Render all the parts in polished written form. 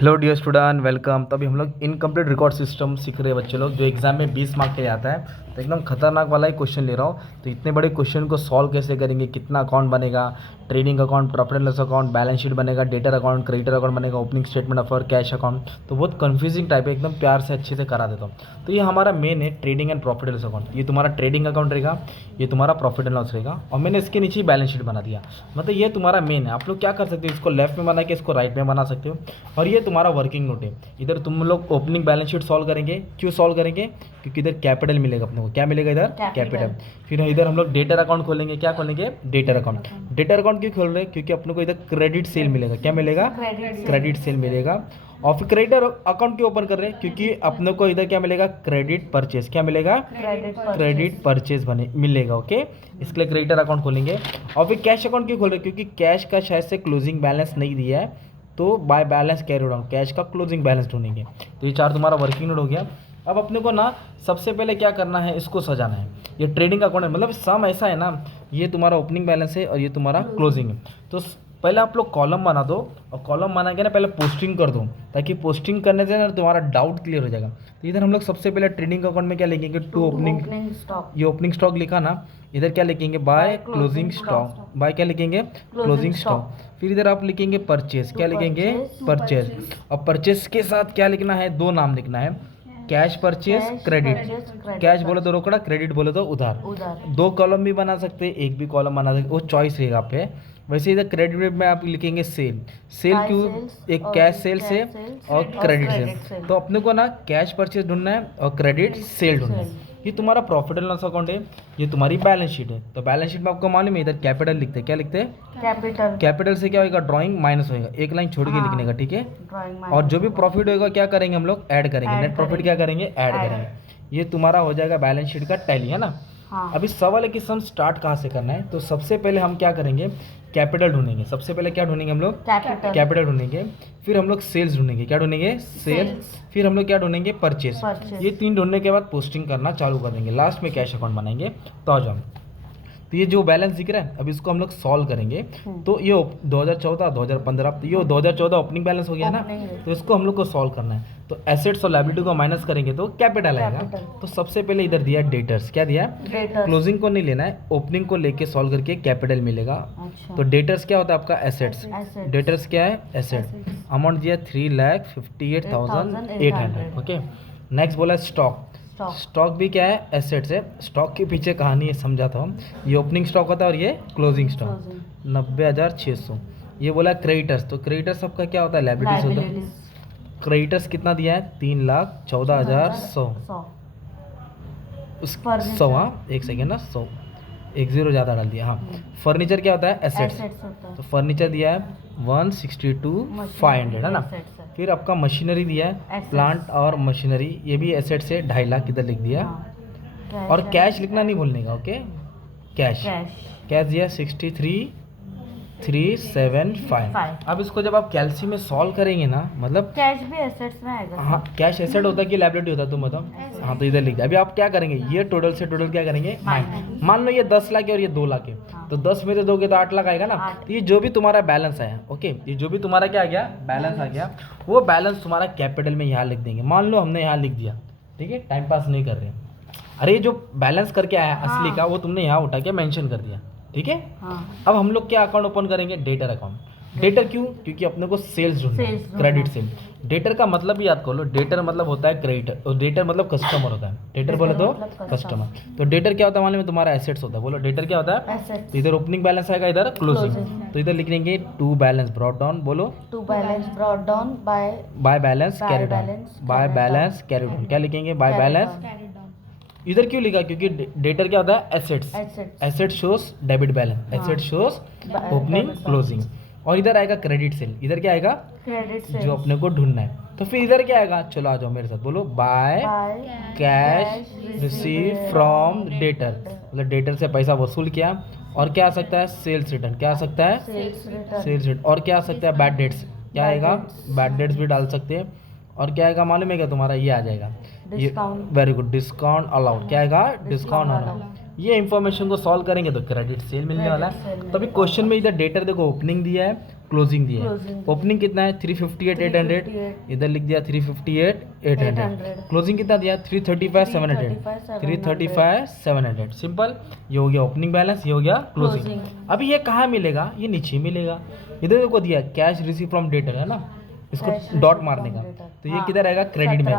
Hello dear student, welcome. तो अभी हम लोग इनकम्प्लीट रिकॉर्ड सिस्टम सीख रहे हैं बच्चे लोग, जो एग्जाम में 20 मार्क के आता है। तो एकदम खतरनाक वाला ही क्वेश्चन ले रहा हूँ। तो इतने बड़े क्वेश्चन को सॉल्व कैसे करेंगे, कितना अकाउंट बनेगा, trading account, profit and loss account, balance sheet बनेगा, डेटर अकाउंट, क्रेडिटर अकाउंट बनेगा, ओपनिंग स्टेटमेंट ऑफ और कैश अकाउंट। तो बहुत कन्फ्यूजिंग टाइप है, एकदम प्यार से अच्छे से करा देता हूँ। तो ये हमारा मेन है trading and profit and loss account. ये तुम्हारा ट्रेडिंग अकाउंट रहेगा, ये तुम्हारा प्रॉफिट एंड लॉस रहेगा, और मैंने इसके नीचे बैलेंस शीट बना दिया। मतलब ये तुम्हारा मेन है। आप लोग क्या कर सकते हो, इसको लेफ्ट में बना के इसको राइट में बना सकते हो। और ये तुम्हारा वर्किंग नोट है। इधर तुम लोग ओपनिंग बैलेंस शीट सॉल्व करेंगे। क्यों सॉल्व करेंगे? क्योंकि इधर कैपिटल मिलेगा अपने को। क्या मिलेगा इधर? कैपिटल। फिर इधर हम लोग डेटर अकाउंट खोलेंगे। क्या खोलेंगे? Debtor account. डेटर अकाउंट क्यों खोल रहे हैं? क्योंकि अपने को इधर क्रेडिट सेल मिलेगा। क्या मिलेगा? क्रेडिट सेल मिलेगा। और फिर क्रेडिटर अकाउंट क्यों ओपन कर रहे हैं? क्योंकि अपने को इधर क्या मिलेगा? Credit purchase. क्या मिलेगा? क्रेडिट परचेज बने मिलेगा। ओके, इसके लिए क्रेडिटर अकाउंट खोलेंगे। और फिर कैश अकाउंट क्यों खोल रहे हैं? क्योंकि कैश का शायद से क्लोजिंग बैलेंस नहीं दिया है, तो bye balance carry down, cash का क्लोजिंग बैलेंस ढूंढेंगे। तो ये चार तुम्हारा वर्किंग नोट हो गया। अब अपने को ना सबसे पहले क्या करना है, इसको सजाना है। ये ट्रेडिंग अकाउंट है, मतलब सम ऐसा है ना, ये तुम्हारा ओपनिंग बैलेंस है और ये तुम्हारा क्लोजिंग है। तो पहले आप लोग कॉलम बना दो, और कॉलम बना के ना पहले पोस्टिंग कर दो, ताकि पोस्टिंग करने से ना तुम्हारा डाउट क्लियर हो जाएगा। तो इधर हम लोग सबसे पहले ट्रेडिंग अकाउंट में क्या लिखेंगे? To opening stock. ये ओपनिंग स्टॉक लिखा ना, इधर क्या लिखेंगे? By closing stock. बाय क्या लिखेंगे? Closing stock. फिर इधर आप लिखेंगे परचेज। क्या लिखेंगे? परचेज। और परचेज के साथ क्या लिखना है? दो नाम लिखना है, कैश परचेज, क्रेडिट। कैश बोले तो रोकड़ा, क्रेडिट बोले तो उधार। दो कॉलम भी बना सकते हैं, एक भी कॉलम बना सकते, वो चॉइस रहेगा आप पे। वैसे इधर क्रेडिट में आप लिखेंगे सेल। सेल क्यों? एक कैश सेल से और क्रेडिट से। तो अपने को ना कैश परचेज ढूंढना है और क्रेडिट सेल ढूंढना है। ये तुम्हारा प्रॉफिट एंड लॉस अकाउंट है, ये तुम्हारी बैलेंस शीट है। तो बैलेंस शीट में आपको मालूम है, इधर कैपिटल लिखते हैं। क्या लिखते हैं? कैपिटल। कैपिटल से क्या होगा? ड्राइंग माइनस होएगा, एक लाइन छोड़ के लिखने का, ठीक है। और जो भी प्रॉफिट होगा क्या करेंगे हम लोग? ऐड करेंगे। नेट प्रॉफिट क्या करेंगे? ऐड करेंगे। ये तुम्हारा हो जाएगा बैलेंस शीट का टैली, है ना। अभी सवाल है कि सम स्टार्ट कहाँ से करना है। तो सबसे पहले हम क्या करेंगे? कैपिटल ढूंढेंगे। सबसे पहले क्या ढूंढेंगे हम लोग? कैपिटल ढूंढेंगे। फिर हम लोग सेल्स ढूंढेंगे। क्या ढूंढेंगे? सेल्स। फिर हम लोग क्या ढूंढेंगे? परचेज। ये तीन ढूंढने के बाद पोस्टिंग करना चालू कर देंगे, लास्ट में कैश अकाउंट बनाएंगे। तो आ जाओ। तो ये जो बैलेंस दिख रहा है, अब इसको हम लोग सॉल्व करेंगे। तो ये 2014, 2015, ये 2014 ओपनिंग बैलेंस हो गया ना, तो इसको हम लोग को सॉल्व करना है। तो एसेट्स और लायबिलिटी को माइनस करेंगे तो कैपिटल आएगा। तो सबसे पहले इधर दिया है डेटर्स। क्या दिया है? क्लोजिंग को नहीं लेना है, ओपनिंग को लेके सॉल्व करके कैपिटल मिलेगा। तो डेटर्स क्या होता है आपका? एसेट्स। डेटर्स क्या है? एसेट्स। अमाउंट दिया 3,58,800। ओके, नेक्स्ट बोला स्टॉक। स्टॉक भी क्या है? एसेट्स है। स्टॉक के पीछे कहानी है, समझाता हूँ। ये ओपनिंग स्टॉक होता है और ये क्लोजिंग स्टॉक, 90,600। ये बोला क्रेडिटर्स, तो क्रेडिटर्स सबका क्या होता है? लायबिलिटीज होता है। क्रेडिटर्स कितना दिया है? 3,14,100। उस 100, हाँ एक सेकेंड ना, 100 एक जीरो ज़्यादा डाल दिया। हाँ, फर्नीचर क्या होता है? एसेट्स। तो फर्नीचर दिया है 162,500, है ना। फिर आपका मशीनरी दिया है, प्लांट और मशीनरी, ये भी एसेट से 2.5 लाख इधर लिख दिया। और कैश लिखना नहीं भूलने का। ओके, कैश दिया 63,375। अब इसको जब आप कैलसी में सॉल्व करेंगे ना, मतलब कैश भी एसेट्स में आएगा। हाँ, कैश एसेट होता है कि लायबिलिटी होता है, तुम बताओ। हाँ, तो इधर लिख दिया। अभी आप क्या करेंगे? ये टोटल से टोटल क्या करेंगे? मान लो ये 10 लाख है और ये 2 लाख है, तो 10 में से दोगे तो 8 लाख आएगा ना। तो ये जो भी तुम्हारा बैलेंस आया, ओके, ये जो भी तुम्हारा क्या आ गया? बैलेंस आ गया, वो बैलेंस तुम्हारा कैपिटल में यहाँ लिख देंगे। मान लो हमने यहाँ लिख दिया, ठीक है, टाइम पास नहीं कर रहे। अरे जो बैलेंस करके आया असली का, वो तुमने यहाँ उठा के मेंशन कर दिया, ठीक है। अब हम लोग क्या अकाउंट ओपन करेंगे? Debtor account. डेटर क्यों? क्योंकि अपने को सेल्स ढूंढना है, क्रेडिट सेल। डेटर का मतलब भी याद कर लो, डेटर मतलब होता है क्रेडिटर, और डेटर मतलब कस्टमर होता है। डेटर बोले तो कस्टमर। तो डेटर क्या होता है मालूम है? तुम्हारा एसेट्स होता है। बोलो डेटर क्या होता है? तो इधर ओपनिंग बैलेंस आएगा, इधर क्लोजिंग। तो इधर लिख देंगे टू बैलेंस ब्रॉट डाउन। बोलो to balance brought down by balance carry down. By balance carry down. क्या लिखेंगे? By balance. इधर क्यों लिखा? क्योंकि डेटर क्या होता है? Assets. Asset shows debit balance, asset shows opening closing. और इधर आएगा क्रेडिट सेल। इधर क्या आएगा? क्रेडिट सेल, जो अपने को ढूंढना है। तो फिर इधर क्या आएगा? चलो आ जाओ मेरे साथ, बोलो by cash receive from debtor. मतलब डेटर से पैसा वसूल किया। और क्या आ सकता है? Sales return. क्या आ सकता है? Sales return. और क्या आ सकता है? Bad debts. क्या आएगा? बैड डेट्स भी डाल सकते हैं। और क्या आएगा मालूम है क्या तुम्हारा? ये आ जाएगा, ये वेरी गुड, डिस्काउंट अलाउड। क्या आएगा? Discount allowed. ये इंफॉर्मेशन को सॉल्व करेंगे तो क्रेडिट सेल मिलने वाला है। तो अभी क्वेश्चन में इधर डेटर देखो ओपनिंग दिया है क्लोजिंग दिया है। Closing। ओपनिंग कितना है 358 800, 358 इधर लिख दिया 358 800। 800। क्लोजिंग कितना दिया 335 700, 335 700। सिंपल, ये हो गया ओपनिंग बैलेंस, ये हो गया क्लोजिंग। Closing। अभी ये कहाँ मिलेगा, ये नीचे मिलेगा। इधर देखो दिया कैश रिसीव फ्रॉम डेटर है ना, इसको Cash डॉट received मारने from का, debtor। तो ये हाँ, किधर आएगा क्रेडिट में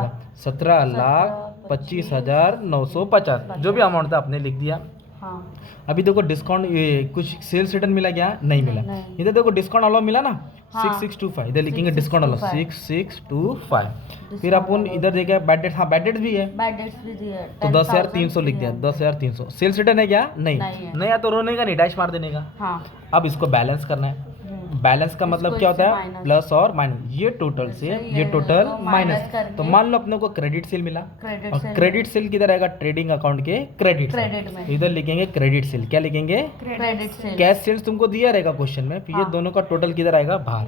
17। आएगा 17,25,950 जो भी अमाउंट था आपने लिख दिया। हाँ अभी देखो डिस्काउंट, ये कुछ सेल्स रिटर्न मिला क्या, नहीं मिला। नहीं। इधर देखो डिस्काउंट अलाउ मिला ना, हाँ। 6625, इधर लिखेंगे डिस्काउंट अलाउ 6625। फिर Discount अपन allowed। इधर देखें बैड डेट, हाँ बैड डेट भी है बैड डेट्स भी दिए तो 10,300 लिख दिया, 10,300। सेल्स रिटर्न है क्या, नहीं नहीं है। नहीं है तो रोने का नहीं, डैश मार देने का। हाँ अब इसको बैलेंस करना है। बैलेंस का मतलब इसको क्या होता इससे है, minus। प्लस और माइनस, ये टोटल से इससे ये ये टोटल को माइनस। minus करके- तो मान लो अपने को क्रेडिट सेल मिला, क्रेडिट और सेल क्रेडिट सेल किधर आएगा, ट्रेडिंग अकाउंट के क्रेडिट क्रेडिट में। इधर लिखेंगे क्रेडिट सेल, क्या लिखेंगे, क्रेडिट सेल कैश सेल्स तुमको दिया रहेगा क्वेश्चन में, फिर ये हाँ। दोनों का टोटल किधर आएगा, बाहर।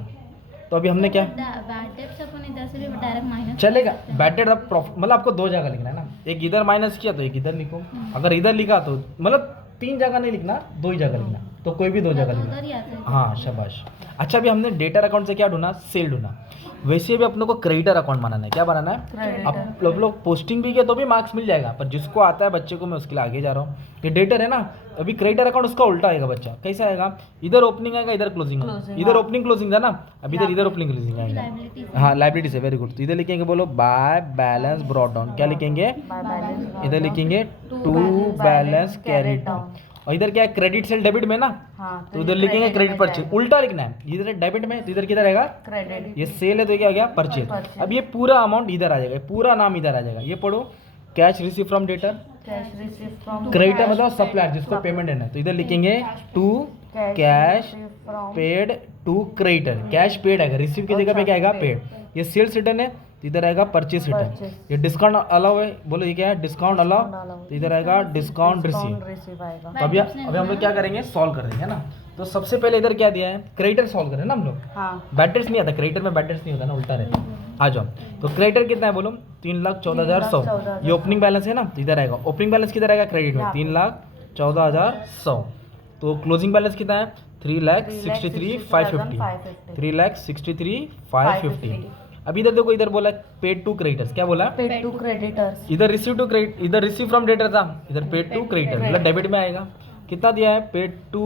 तो अभी हमने क्या बैड डेट्स अपन इधर से भी डायरेक्ट माइनस चलेगा, बैड डेट अब प्रॉफिट मतलब आपको दो जगह लिखना है ना, एक इधर माइनस किया तो एक इधर लिखो। अगर इधर लिखा तो मतलब 3 जगह नहीं लिखना, 2 ही जगह लिखना, तो कोई भी 2 जगह लिखना। उधर ही आता है। हाँ शाबाश। अच्छा अभी हमने डेटर अकाउंट से क्या ढूंढा, सेल ढूंढा। वैसे भी अपने को क्रेडिटर अकाउंट बनाना है, क्या बनाना है, क्रेडिटर। अब लोग पोस्टिंग भी किया तो भी मार्क्स मिल जाएगा, पर जिसको आता है बच्चे को, मैं उसके लिए आगे जा रहा हूँ। ये डेटर है ना, अभी क्रेडिटर अकाउंट उसका उल्टा आएगा बच्चा, कैसा आएगा, इधर ओपनिंग आएगा इधर क्लोजिंग आएगा, Closing, इधर हाँ। ओपनिंग क्लोजिंग था ना, अब इधर ओपनिंग क्लोजिंग आएगा। Liabilities। हाँ लाइबिलिटी से, वेरी गुड। तो इधर लिखेंगे, बोलो बाय बैलेंस ब्रॉट डाउन, क्या लिखेंगे, बाय बैलेंस इधर लिखेंगे टू बैलेंस कैरिड डाउन। और इधर क्या है, क्रेडिट सेल डेबिट में ना, हाँ तो इधर लिखेंगे क्रेडिट परचेज, उल्टा लिखना है, इधर डेबिट में तो इधर किधर आएगा, क्रेडिट ये सेल है तो क्या हो गया, परचेज। Purchase। अब ये पूरा अमाउंट इधर आ जाएगा, पूरा नाम इधर आ जाएगा। ये पढ़ो, cash receive from debtor, cash receive from creditor मतलब सप्लायर जिसको पेमेंट देना है, तो इधर लिखेंगे to cash paid to creditor, cash paid आएगा, रिसीव की जगह पे क्या आएगा, पेड। ये सेल्स रिटर्न है तो इधर आएगा परचेज रिटर्न। Purchase। ये डिस्काउंट अलाउ है, बोलो ये क्या है, डिस्काउंट अलाउ, तो इधर आएगा डिस्काउंट रिसीव। रिसीव आएगा। तो अभी हम लोग क्या करेंगे, सॉल्व कर देंगे है ना। तो सबसे पहले इधर क्या दिया है, क्रेडिटर सॉल्व करें ना हम लोग। हाँ बैटर्स नहीं आता, क्रेडिटर में बैटर्स नहीं होता ना, उल्टा रहता है। आ जाओ, तो क्रेडिटर कितना है बोलो, 3,14,100। 3,14,100। ये ओपनिंग बैलेंस है ना, तो इधर आएगा ओपनिंग बैलेंस किधर आएगा, क्रेडिट में यहाँ पे। 3,14,100। तो क्लोजिंग बैलेंस कितना है 3,63,550, 3,63,550। अब इधर देखो, इधर बोला पेड टू क्रेडिटर्स, क्या बोला, पेड टू क्रेडिटर्स इधर रिसीव टू क्रेडिट, इधर रिसीव फ्रॉम डेटर था, इधर पेड टू क्रेडिटर मतलब डेबिट में आएगा। कितना दिया है, पेड टू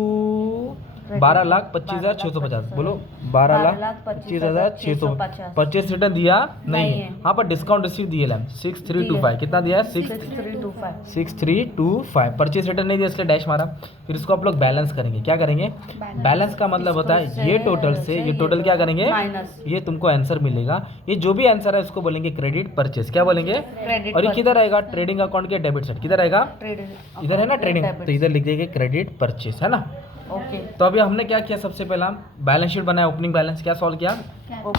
12,25,650, बोलो 12,25,650। परचेस रिटर्न दिया नहीं नहीं है, है। हाँ पर डिस्काउंट रिसीव दिए 6,325। कितना दिया है 6,325। 6,325। परचेस रिटर्न नहीं दिया इसलिए डैश मारा। फिर इसको आप लोग बैलेंस करेंगे, क्या करेंगे, बैलेंस का मतलब होता है ये टोटल से ये टोटल क्या करेंगे, माइनस ये तुमको आंसर मिलेगा। ये जो भी आंसर है उसको बोलेंगे क्रेडिट परचेस, क्या बोलेंगे, क्रेडिट और ये किधर आएगा, ट्रेडिंग अकाउंट के डेबिट साइड, किधर आएगा, क्रेडिट इधर है ना ट्रेडिंग, तो इधर लिख देंगे क्रेडिट परचेस, है ना। ओके तो अभी हमने क्या किया, सबसे पहला बैलेंस शीट बनाया, ओपनिंग बैलेंस क्या सॉल्व किया,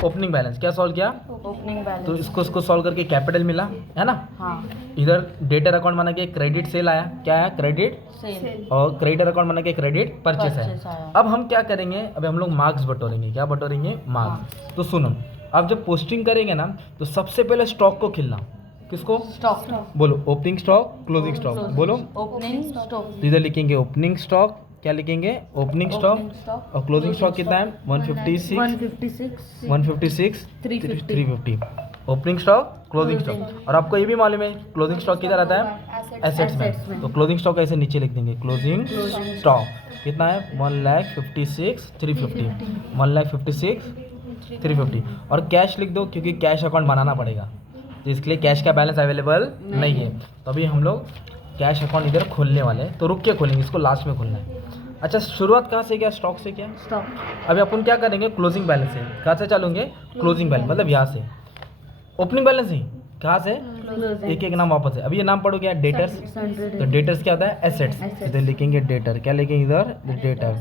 ओपनिंग बैलेंस क्या सॉल्व किया, ओपनिंग तो बैलेंस इसको सॉल्व करके कैपिटल मिला, है ना। हाँ इधर डेटर अकाउंट बना के क्रेडिट सेल आया, क्या आया, क्रेडिट, सेल और क्रेडिटर अकाउंट बना के क्रेडिट परचेस Purchase आया। आया। अब हम क्या करेंगे, अभी हम लोग मार्क्स बटोरेंगे, क्या बटोरेंगे, मार्क्स। तो सुनो, अब जब पोस्टिंग करेंगे ना, तो सबसे पहले स्टॉक को खिलना, किसको, स्टॉक बोलो ओपनिंग स्टॉक क्लोजिंग स्टॉक, बोलो। ओपनिंग स्टॉक तो इधर लिखेंगे ओपनिंग स्टॉक, क्या लिखेंगे, ओपनिंग स्टॉक, और क्लोजिंग स्टॉक कितना है 156, 156, 350। Opening stock closing stock. और आपको ये भी मालूम है क्लोजिंग स्टॉक किधर आता है, एसेट्स में। तो क्लोजिंग स्टॉक ऐसे नीचे लिख देंगे, क्लोजिंग स्टॉक कितना है 1,56,350, 1,56,350। और कैश लिख दो क्योंकि कैश अकाउंट बनाना पड़ेगा, तो इसके लिए कैश का बैलेंस अवेलेबल नहीं है। तो अभी हम लोग कैश अकाउंट इधर खोलने वाले हैं, तो रुक के खोलेंगे, इसको लास्ट में खोलना है। अच्छा शुरुआत कहाँ से किया, स्टॉक से किया। स्टॉक अभी अपन क्या करेंगे, क्लोजिंग बैलेंस से, कहाँ से चलूंगे, क्लोजिंग बैलेंस मतलब यहाँ से, ओपनिंग बैलेंस नहीं, कहाँ से, एक एक नाम वापस है। अभी ये नाम पढ़ो क्या, डेटर्स, तो डेटर्स क्या होता है, एसेट्स। इधर लिखेंगे डेटर, क्या लिखेंगे इधर, डेटर।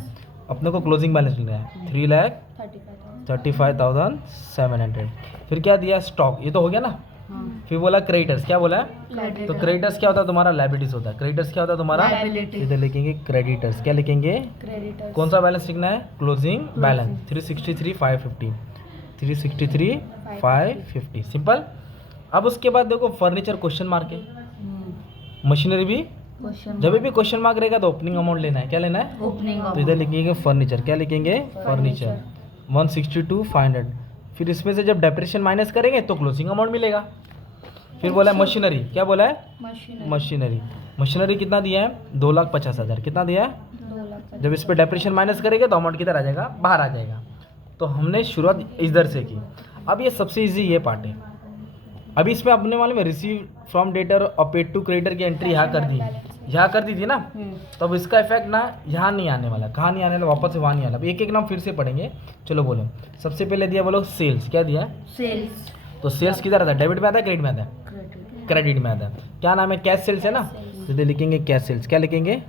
अपने को क्लोजिंग बैलेंस लिखना है 3,35,700। फिर क्या दिया, स्टॉक, ये तो हो गया ना। फिर बोला क्रेडिटर्स, क्या बोला है, तो क्रेडिटर्स क्या होता है तुम्हारा, लायबिलिटीज होता है। क्रेडिटर्स क्या होता है तुम्हारा, Liability। इधर लिखेंगे क्रेडिटर्स, क्या लिखेंगे, क्रेडिटर्स कौन सा बैलेंस लिखना है, क्लोजिंग बैलेंस 363,550, 363,550 सिंपल। अब उसके बाद देखो फर्नीचर क्वेश्चन मार्क है, मशीनरी भी, क्वेश्चन जब भी क्वेश्चन मार्क रहेगा तो ओपनिंग अमाउंट लेना है, क्या लेना है, ओपनिंग तो इधर लिखेंगे फर्नीचर, क्या लिखेंगे, फर्नीचर। 162,500। फिर इसमें से जब डेप्रिसिएशन माइनस करेंगे तो क्लोजिंग अमाउंट मिलेगा। फिर बोला है मशीनरी, क्या बोला है? मशीनरी कितना दिया है? 2,50,000। कितना दिया है? 2 लाख। जब इस पर डेप्रिसिएशन माइनस करेंगे तो अमाउंट किधर आ जाएगा? बाहर आ जाएगा। तो हमने शुरुआत इधर से की। अब ये सबसे इजी ये पार्ट है। अभी इसमें अपने मालूम है रिसीव फ्रॉम डेटर और पेड टू क्रेडिटर की एंट्री यहाँ कर दी, यहाँ कर दी थी ना। तो अब इसका इफेक्ट ना यहाँ नहीं आने वाला। कहाँ नहीं आने वाला? वापस से वहाँ नहीं आने वाला। एक एक नाम फिर से पढ़ेंगे। चलो बोलो। सबसे पहले दिया बोलो सेल्स। क्या दिया है? सेल्स। तो सेल्स किधर आता है? डेबिट में आता है, क्रेडिट में आता है? क्रेडिट में आता है। क्या नाम है? कैश सेल्स है ना। सीधे लिखेंगे कैश सेल्स। क्या लिखेंगे?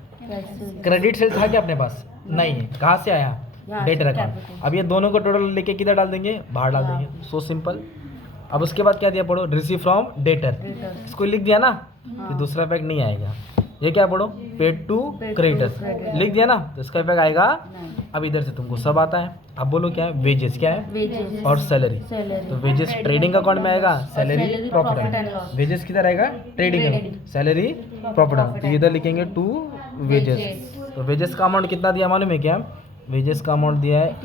क्रेडिट सेल्स था क्या अपने पास? नहीं है। कहाँ से आया? Debtor account. अब ये दोनों को टोटल लेके किधर डाल देंगे? बाहर डाल देंगे। So simple. अब उसके बाद क्या दिया पढ़ो? Receive from debtor. इसको लिख दिया ना, तो दूसरा इफेक्ट नहीं आएगा। ये क्या पढ़ो? Paid to creditors. लिख दिया ना, तो इसका इफेक्ट आएगा। अब इधर से तुमको सब आता है। अब बोलो क्या है? वेजेस। क्या है? वेजेस और सैलरी। तो वेजेस ट्रेडिंग अकाउंट में आएगा, salary profit profit and and loss। Wages किधर आएगा? Trading account, salary profit and. तो इधर लिखेंगे टू वेजेस। तो वेजेस का अमाउंट कितना दिया मालूम है क्या? वेजेस का अमाउंट दिया है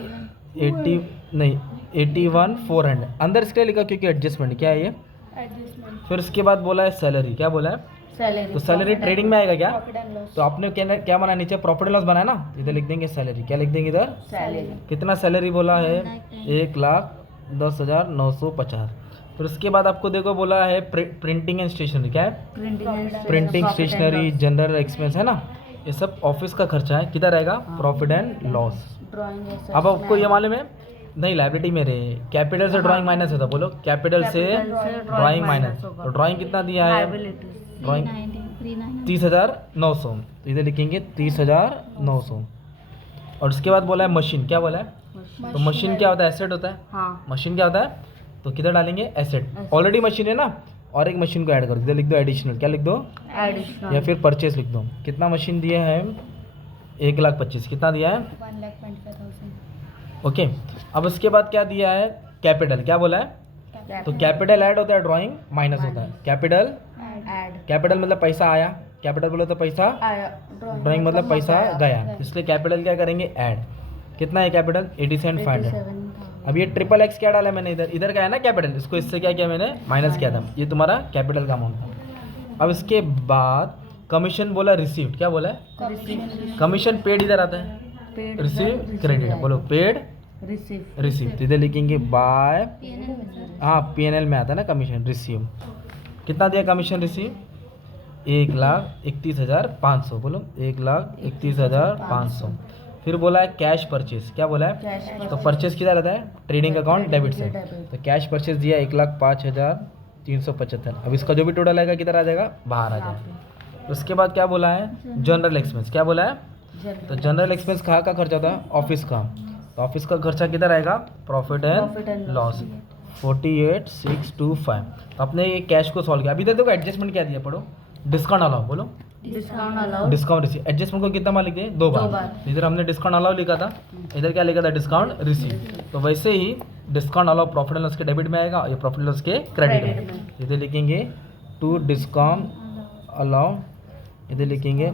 81,400। अंदर इसके लिखा क्योंकि एडजस्टमेंट। क्या है ये? फिर उसके बाद बोला है सैलरी। क्या बोला है? सैलरी। तो सैलरी ट्रेडिंग में आएगा क्या? तो आपने क्या बनाया? नीचे प्रॉफिट एंड लॉस बनाया ना, इधर लिख देंगे सैलरी। क्या लिख देंगे इधर? सैलरी। कितना सैलरी बोला है? 1,10,950। फिर उसके बाद आपको देखो बोला है प्रिंटिंग एंड स्टेशनरी। क्या है? प्रिंटिंग, स्टेशनरी, जनरल एक्सपेंस है ना। ये सब ऑफिस का खर्चा है। किधर आएगा? Profit and loss. ड्राइंग। अब आपको ये मालूम है? नहीं, लाइबिलिटी में रहे। कैपिटल से ड्राइंग माइनस होता। बोलो कैपिटल से ड्राइंग माइनस। तो ड्राइंग कितना दिया है? ड्राइंग 30,900। तो इधर लिखेंगे 30,900। और उसके बाद बोला है मशीन। क्या बोला है? तो मशीन क्या होता है? एसेट होता है। हाँ। मशीन क्या होता है? तो किधर डालेंगे? एसेट। ऑलरेडी मशीन है ना, और एक मशीन को ऐड करो। इधर लिख दो एडिशनल। क्या लिख दो? एडिशनल। या फिर परचेस लिख दो। कितना मशीन दिया है? 1,25,000। कितना दिया है? 1,25,000। ओके। अब उसके बाद क्या दिया है? कैपिटल। क्या बोला है? तो कैपिटल ऐड होता है, ड्राइंग माइनस होता है। Capital, add. कैपिटल मतलब पैसा आया। कैपिटल बोले तो पैसा, आया। ड्राइंग मतलब पैसा गया। इसलिए कैपिटल क्या करेंगे? ऐड। कितना है कैपिटल? 87,500। अब ये ट्रिपल एक्स क्या डाला मैंने? इधर क्या है ना कैपिटल, इसको इससे क्या किया मैंने? माइनस किया था। ये तुम्हारा कैपिटल का अमाउंट था। अब इसके बाद कमीशन बोला रिसीव्ड। क्या बोला है? कमीशन पेड इधर आता है, रिसीव क्रेडिट। बोलो पेड रिसीव। तो इधर लिखेंगे बाय, हाँ PNL में आता है ना कमीशन रिसीव। कितना दिया कमीशन रिसीव? 1,31,500। बोलो 1,31,500। फिर बोला है कैश परचेज। क्या बोला है? तो परचेज किधर आता है? ट्रेडिंग अकाउंट डेबिट से। तो कैश परचेज दिया 1,05,375। अब इसका जो भी टोटल आएगा किधर आ जाएगा? बाहर आ जाएगा। उसके बाद क्या बोला है? General expense. क्या बोला है? तो जनरल एक्सपेंस कहाँ का खर्चा होता है? ऑफिस का। तो ऑफिस का खर्चा किधर आएगा? Profit and loss 48,625। तो आपने ये कैश को सॉल्व किया। अभी इधर देखो एडजस्टमेंट क्या दिया पढ़ो? Discount allow. बोलो डिस्काउंट रिसीव। एडजस्टमेंट को कितना बार लिखे? 2 बार। इधर हमने डिस्काउंट अलाउ लिखा था, इधर क्या लिखा था? Discount receive. तो वैसे ही discount allow profit and loss के डेबिट में आएगा, ये प्रॉफिट एंड लॉस के क्रेडिट में। इधर लिखेंगे टू डिस्काउंट अलाउ, इधर लिखेंगे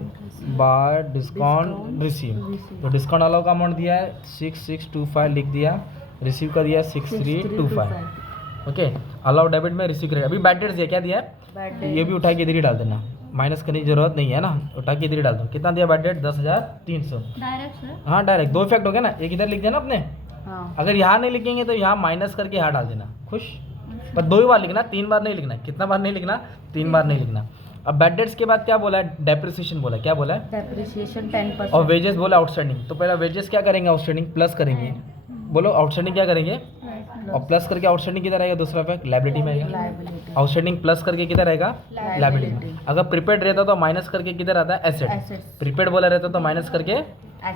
बाय डिस्काउंट रिसीव। तो डिस्काउंट अलाउ का अमाउंट दिया है 6625 लिख दिया, रिसीव का दिया 6325। ओके, अलाउ डेबिट में, रिसीव क्रेडिट। अभी बैड डेट्स दिया, क्या दिया है? ये भी उठा के इधर ही डाल देना, माइनस करने की जरूरत नहीं है ना, उठा के इधर ही डाल दो। कितना दिया बैड डेट? 10,300। Direct sir. हाँ डायरेक्ट, 2 इफेक्ट हो गया ना, एक इधर लिख देना अपने। अगर यहाँ नहीं लिखेंगे तो यहाँ माइनस करके यहाँ डाल देना, खुश। पर 2 ही बार लिखना, 3 बार नहीं लिखना। कितना बार नहीं लिखना? 3 बार नहीं लिखना। अब बैड डेट्स के बाद क्या बोला है? डेप्रिसिएशन बोला। क्या बोला है? डेप्रिसिएशन 10%। और वेजेस बोला आउटस्टैंडिंग। तो पहला वेजेस क्या करेंगे? आउटस्टैंडिंग प्लस करेंगे। बोलो आउटस्टैंडिंग क्या करेंगे? और प्लस करके आउटस्टैंडिंग किधर आएगा? दूसरा इफेक्ट लायबिलिटी में आएगा। आउटस्टैंडिंग प्लस करके किधर आएगा? लायबिलिटी में। अगर प्रीपेड रहता तो माइनस करके किधर आता है? एसेट। प्रीपेड बोला रहता तो माइनस करके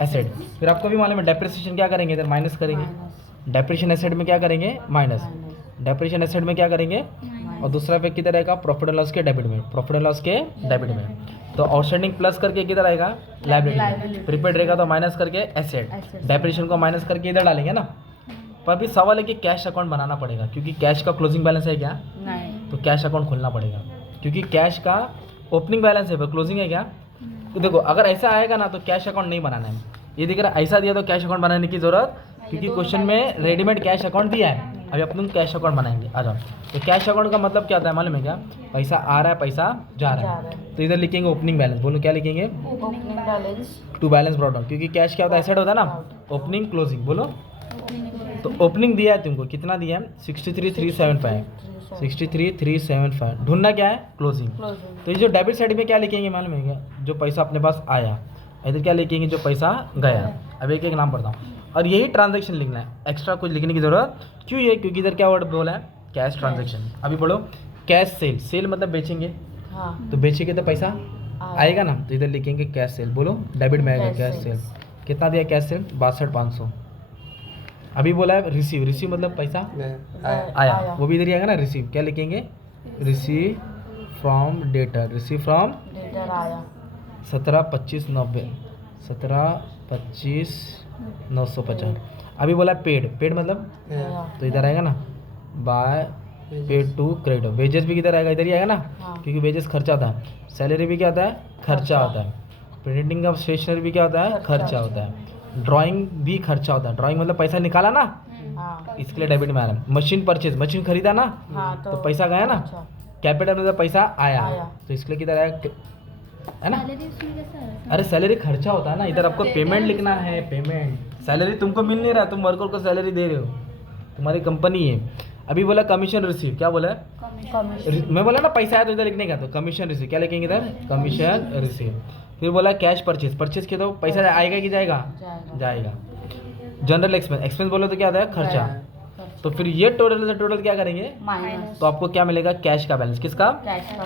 एसेट। फिर आपको भी मालूम है डेप्रिसिएशन क्या करेंगे? इधर माइनस करेंगे। डेप्रिसिएशन एसेट में क्या करेंगे? माइनस। डेप्रिसिएशन एसेट में क्या करेंगे? और दूसरा इफेक्ट किधर आएगा? प्रॉफिट एंड लॉस के डेबिट में। प्रॉफिट एंड लॉस के डेबिट में। तो आउटस्टैंडिंग प्लस करके किधर आएगा? लायबिलिटी। प्रीपेड रहेगा तो माइनस करके एसेट। डेप्रिसिएशन को माइनस करके इधर डालेंगे ना। पर अभी सवाल है कि कैश अकाउंट बनाना पड़ेगा, क्योंकि कैश का क्लोजिंग बैलेंस है क्या? नहीं। तो कैश अकाउंट खोलना पड़ेगा, क्योंकि कैश का ओपनिंग बैलेंस है, क्लोजिंग है क्या? तो देखो अगर ऐसा आएगा ना तो कैश अकाउंट नहीं बनाना है। ये दिख रहा है ऐसा दिया तो कैश अकाउंट बनाने की जरूरत क्योंकि क्वेश्चन में रेडीमेड कैश अकाउंट दिया है, अभी अपन कैश अकाउंट बनाएंगे। आ जाओ। तो कैश अकाउंट का मतलब क्या होता है मालूम है क्या? पैसा आ रहा है, पैसा जा रहा है। तो इधर लिखेंगे ओपनिंग बैलेंस। बोलो क्या लिखेंगे? Opening balance to balance brought down, क्योंकि कैश क्या होता है? एसेट होता है ना, ओपनिंग क्लोजिंग। बोलो। तो ओपनिंग दिया है तुमको, कितना दिया है? 63,375। 63,375। ढूंढना क्या है? क्लोजिंग। तो ये जो डेबिट साइड में क्या लिखेंगे मालूम है क्या? जो पैसा अपने पास आया। इधर क्या लिखेंगे? जो पैसा गया। अब एक एक नाम पढ़ता हूँ, और यही ट्रांजैक्शन लिखना है, एक्स्ट्रा कुछ लिखने की जरूरत क्यों है? क्योंकि इधर क्या वर्ड बोला है? Cash transaction. अभी पढ़ो, कैश सेल। सेल मतलब बेचेंगे, तो बेचेंगे तो पैसा आएगा ना, तो इधर लिखेंगे कैश सेल। बोलो, डेबिट में आएगा कैश सेल। कितना दिया कैश सेल? 62,500। अभी बोला है रिसीव। रिसीव मतलब पैसा आया, वो भी इधर ही आएगा ना, रिसीव। क्या लिखेंगे? Receive from debtor. Receive from debtor आया 17,25,90। 17,25,950। अभी बोला पेड। पेड मतलब तो इधर आएगा ना, by paid to creditor. Wages भी किधर आएगा? इधर ही आएगा ना, क्योंकि वेजेस खर्चा होता है। सैलरी भी क्या होता है? खर्चा होता है। प्रिंटिंग ऑफ स्टेशनरी भी क्या होता है? खर्चा होता है। ड्राइंग भी खर्चा होता है। ड्राइंग मतलब पैसा निकाला ना, इसके लिए डेबिट में आ रहा है। मशीन परचेज, मशीन खरीदा ना, तो पैसा गया ना। कैपिटल मतलब पैसा आया, तो इसके लिए किधर आया? है ना। सैलरी उसमें कैसा है? अरे सैलरी खर्चा होता है ना, इधर आपको पेमेंट लिखना है। पेमेंट, सैलरी तुमको मिल नहीं रहा, तुम वर्कर को सैलरी दे रहे हो, तुम्हारी कंपनी है। अभी बोला कमीशन रिसीव। क्या बोला है? मैं बोला ना पैसा है तो इधर लिखने का, तो कमीशन रिसीव। क्या लिखेंगे इधर? Commission receive. फिर बोला कैश परचेज। परचेज के तो पैसा आएगा कि जाएगा? जाएगा। General expense. एक्सपेंस बोलो तो क्या आता है? खर्चा। तो फिर ये टोटल क्या करेंगे? माइनस। तो आपको क्या मिलेगा? कैश का बैलेंस। किसका?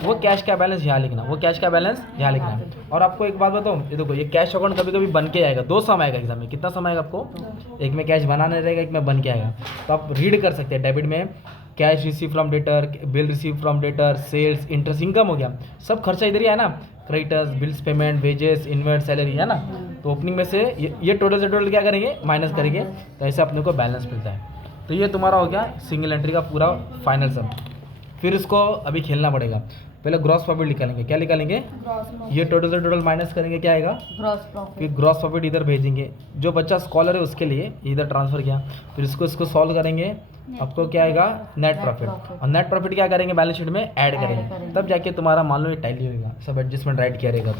वो कैश का बैलेंस यहाँ लिखना, वो कैश का बैलेंस यहाँ लिखना है। और आपको एक बात बताऊँ, ये देखो, ये कैश अकाउंट कभी कभी बन के आएगा। 2 समय आएगा एग्जाम में। कितना समय आएगा आपको? एक में कैश बनाने रहेगा, एक में बन के आएगा। तो आप रीड कर सकते हैं। डेबिट में cash receive from debtor, bill receive from debtor, sales, interest, income हो गया, सब खर्चा इधर ही है ना। Creditors, bills payment, wages, invent, salary, है ना। तो ओपनिंग में से ये टोटल से टोटल क्या करेंगे? माइनस करेंगे, तो ऐसे अपने को बैलेंस मिलता है। तो ये तुम्हारा हो गया सिंगल एंट्री का पूरा फाइनल सम। फिर इसको अभी खेलना पड़ेगा। पहले ग्रॉस प्रॉफिट निकालेंगे। क्या निकालेंगे? ये टोटल से टोटल माइनस करेंगे, क्या आएगा? Gross profit. फिर ग्रॉस प्रॉफिट इधर भेजेंगे। जो बच्चा स्कॉलर है उसके लिए इधर ट्रांसफर किया। फिर इसको सॉल्व करेंगे, आपको क्या आएगा? Net profit. और नेट प्रॉफिट क्या करेंगे? बैलेंस शीट में ऐड करेंगे, तब जाके तुम्हारा मान लो ये टैली होगा, सब एडजस्टमेंट राइट किया रहेगा।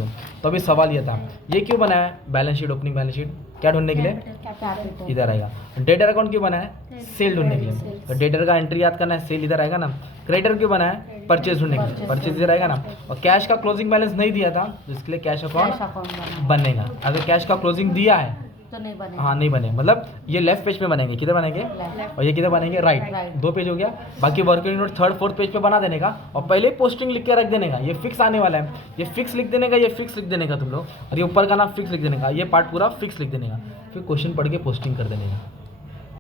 तो अभी सवाल ये था, ये क्यों बना है balance sheet? Opening balance sheet क्या ढूंढने के लिए? कैपिटल। इधर आएगा। डेटर अकाउंट क्यों बना है? सेल ढूंढने के लिए। तो डेटर का एंट्री याद करना है, सेल इधर आएगा ना। क्रेडिटर क्यों बना है? परचेज ढूंढने के लिए, परचेज इधर आएगा ना। और कैश का क्लोजिंग बैलेंस नहीं दिया था, तो इसके लिए कैश अकाउंट बनेगा। अगर कैश का क्लोजिंग दिया है तो नहीं बने। हाँ नहीं बने, मतलब ये लेफ्ट पेज पे बनेंगे। किधर बनेंगे? और ये किधर बनेंगे? राइट। 2 पेज हो गया। बाकी working note 3rd 4th page पे बना देने का, और पहले पोस्टिंग लिख के रख देने का। ये फिक्स आने वाला है, ये फिक्स लिख देने का, ये फिक्स लिख देने का तुम लोग, और ये ऊपर का नाम फिक्स लिख देने का, ये पार्ट पूरा फिक्स लिख देने का। फिर क्वेश्चन पढ़ के पोस्टिंग कर देने का।